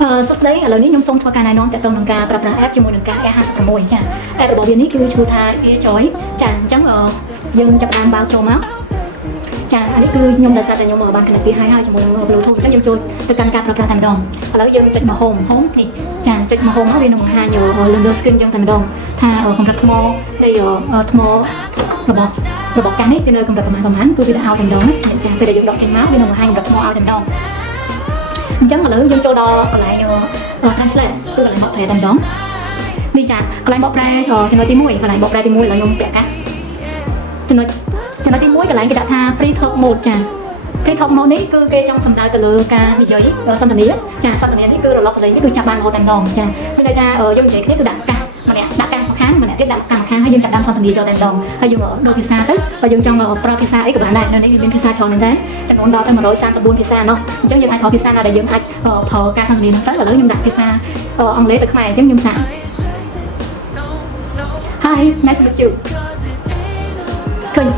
សួស្តីឥឡូវនេះខ្ញុំសូមធ្វើការណែនាំទាក់ទងនឹងការប្រើប្រាស់ app ជាមួយនឹងការ Air56 ចា app របស់វានេះគឺឈ្មោះថា Airjoy ចាអញ្ចឹងយើងចាប់បានបើកចូលមកចាអានេះគឺខ្ញុំដោយសារតែខ្ញុំបាន connect ពីហើយជាមួយនឹង Bluetooth អញ្ចឹងយើងចូលទៅកាន់ការប្រើប្រាស់តែម្ដងឥឡូវយើងចុចមក home នេះចាចុចមក home មកវានឹងបង្ហាញលើ screen អញ្ចឹងតែម្ដងថាកម្រិតថ្មនៃថ្មរបស់កាសនេះវានៅកម្រិតប្រមាណគឺវាដាក់ឲ្យតែម្ដងណាចាពេលដែលយើងដកចេញមកវានឹងបង្ហាញកម្រិតថ្មឲ្យតែម្ដងអញ្ចឹងឥឡូវយើងចូលដល់កន្លែង translate គឺកន្លែងបកប្រែតែម្ដងនេះចាកន្លែងបកប្រែចំណុចទី1កន្លែងបកប្រែទី1ឥឡូវខ្ញុំពាក់កាសចំណុចទី1កន្លែងគេដាក់ថា free talk mode ចា free talk mode នេះគឺគេចង់សំដៅទៅលើការនិយាយសន្ទនាចាសន្ទនានេះគឺរលកកន្លែងនេះគឺចាប់បានរហូតតែម្ដងចាមានន័យថាយើងនិយាយគ្នាគឺដាក់កាសម្នាក់ដាក់កាសម្ខាងម្នាក់ទៀតដាក់កាសម្ខាងហើយយើងចាប់បានសន្ទនាចូលតែម្ដងហើយយើងដូរភាសាទៅបើយើងចង់ប្រើភាសាអីក៏បានដែរនៅនេះមានភាសាច្រើនមែនទេចំនួនដល់ទៅ134ភាសាណោះអញ្ចឹងយើងអាចប្រើភាសាណាដែលយើងអាចប្រើការសន្ទនាហ្នឹងទៅឥឡូវខ្ញុំដាក់ភាសាអង់គ្លេសទៅខ្មែរអញ្ចឹងខ្ញុំសាក Hi nice to meet you ឃើញ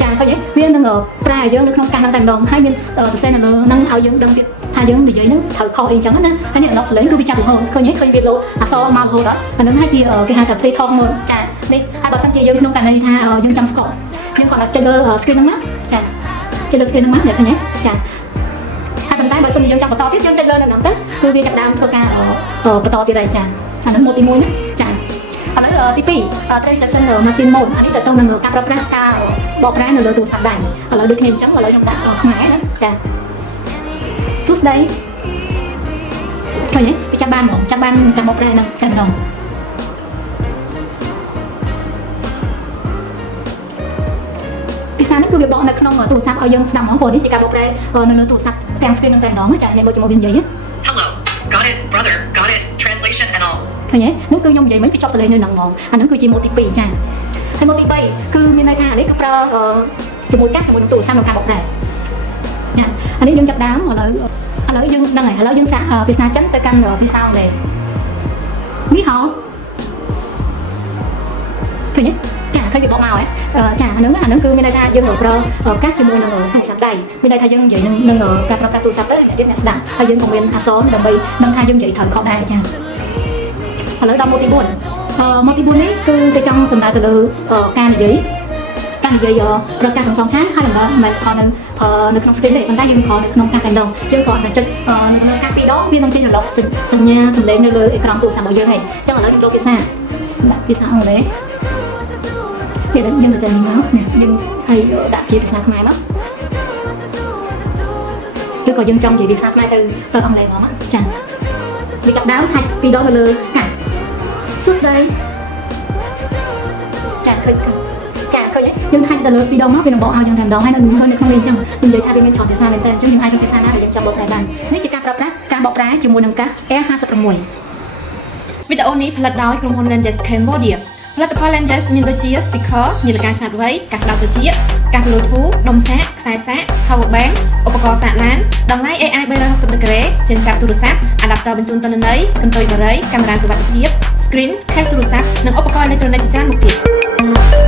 ចាឃើញទេវានឹងប្រើឲ្យយើងនៅក្នុងការហ្នឹងតែម្ដងហើយមានសរសេរនៅលើហ្នឹងឲ្យយើងដឹងទៀតថាយើងនិយាយហ្នឹងត្រូវខុសអីចឹងណាហើយនេះអនុសលេងគឺវាចាប់រហូតឃើញទេឃើញវាលោតអក្សរមករហូតដល់អាហ្នឹងហើយគេហៅថា free talk mode ចានេះហើយបើសិនជាយើងក្នុងករណីថាយើងចង់ស្គាល់យើងគាត់ចុចលើ screen ហ្នឹងណាចាចុចលើ screen ហ្នឹងមកឃើញទេចាហើយប៉ុន្តែបើសិនជាយើងចង់បន្តទៀតយើងចុចលើហ្នឹងទៅគឺវាចាប់ដើមធ្វើការបន្តទៀតហើយចាអាហ្នឹង mode ទី1ណាចាឥឡូវទី2 translation machine mode អានេះតើតើនឹងការប្រើប្រាស់ការបកប្រែនៅលើទូរស័ព្ទដែរឥឡូវដូចគ្នាអញ្ចឹងឥឡូវខ្ញុំដាក់ខ្មែរណាចាសួស្តីឃើញទេវាចាប់បានការបកប្រែហ្នឹងតែម្ដងភាសានេះគឺវាបកនៅក្នុងទូរស័ព្ទឲ្យយើងស្ដាប់ហ្មងព្រោះនេះជាការបកប្រែនៅលើទូរស័ព្ទទាំង screen នឹងតែម្ដងចាអ្នកមកជាមួយវានិយាយ Hello got it brother got it translation and all ឃើញទេនោះគឺខ្ញុំនិយាយមិញវាចប់សលេងនៅហ្នឹងហ្មងអាហ្នឹងគឺជា mode ទី2ចាហើយ mode ទី3គឺមានន័យថានេះគឺប្រើជាមួយកាសជាមួយនឹងទូរស័ព្ទក្នុងការបកប្រែចាអានេះយើងចាប់ដើមឥឡូវយើងដឹងហើយឥឡូវយើងសាកភាសាចិនទៅកាន់ភាសាអង់គ្លេសនេះហៅឃើញទេចាឃើញវាបកមកហ៎ចាអាហ្នឹងគឺមានន័យថាយើងប្រើកាសជាមួយនឹងទូរស័ព្ទដៃមានន័យថាយើងនិយាយនឹងការប្រើប្រាស់ទូរស័ព្ទទៅអ្នកទៀតអ្នកស្ដាប់ហើយយើងក៏មានអក្សរដើម្បីដឹងថាយើងនិយាយត្រូវខុសដែរចាឥឡូវដល់ mode ទី4 mode ទី4នេះគឺគេចង់សំដៅទៅលើការនិយាយប្រើកាសទាំងសងខាងហើយមិនផលនៅក្នុង screen ទេប៉ុន្តែយើងប្រើនៅក្នុងកាសតែម្ដងយើងគ្រាន់តែចុចនៅកាសពីរដងវានឹងចេញរលកសញ្ញាសំឡេងនៅលើអេក្រង់ទូរស័ព្ទរបស់យើងហើយអញ្ចឹងឥឡូវខ្ញុំដូរភាសាដាក់ភាសាអង់គ្លេសវាយើងទៅចេញមកយើងហើយដាក់ជាភាសាខ្មែរមកឬក៏យើងចង់និយាយភាសាខ្មែរទៅអង់គ្លេសហ្មងចាវាចាប់ដើមឆាច់ពីរដងនៅលើកាសសួស្តីចាឃើញយើងថែមទៅលើពីរដងមកវានឹងបកឲ្យយើងតែម្ដងហើយនៅក្នុងនេះអញ្ចឹងនិយាយថាវាមានច្រើនភាសាមែនតើអញ្ចឹងយើងអាចរកភាសាណាដែលយើងចង់បកប្រែបាននេះជាការប្រើប្រាស់ការបកប្រែជាមួយនឹងកាស Air56 វីដេអូនេះផលិតដោយក្រុមហ៊ុន Lendesk Cambodia ផលិតផល Lendesk មានដូចជា speaker នាឡិកាឆ្លាតវៃកាសក្តៅត្រចៀកកាស Bluetooth ដុំសាកខ្សែសាក power bank ឧបករណ៍សាកឡានតម្លៃ AI 360 ដឺក្រេចិញ្ចែកទូរស័ព្ទ adapter បញ្ជូនទិន្នន័យកន្ទុយបារីកាមេរ៉ាសុវត្ថិភាព screen ខេសទូរស័ព្ទនិងឧបករណ៍អេឡិចត្រូនិកជាច្រើនមុខទៀត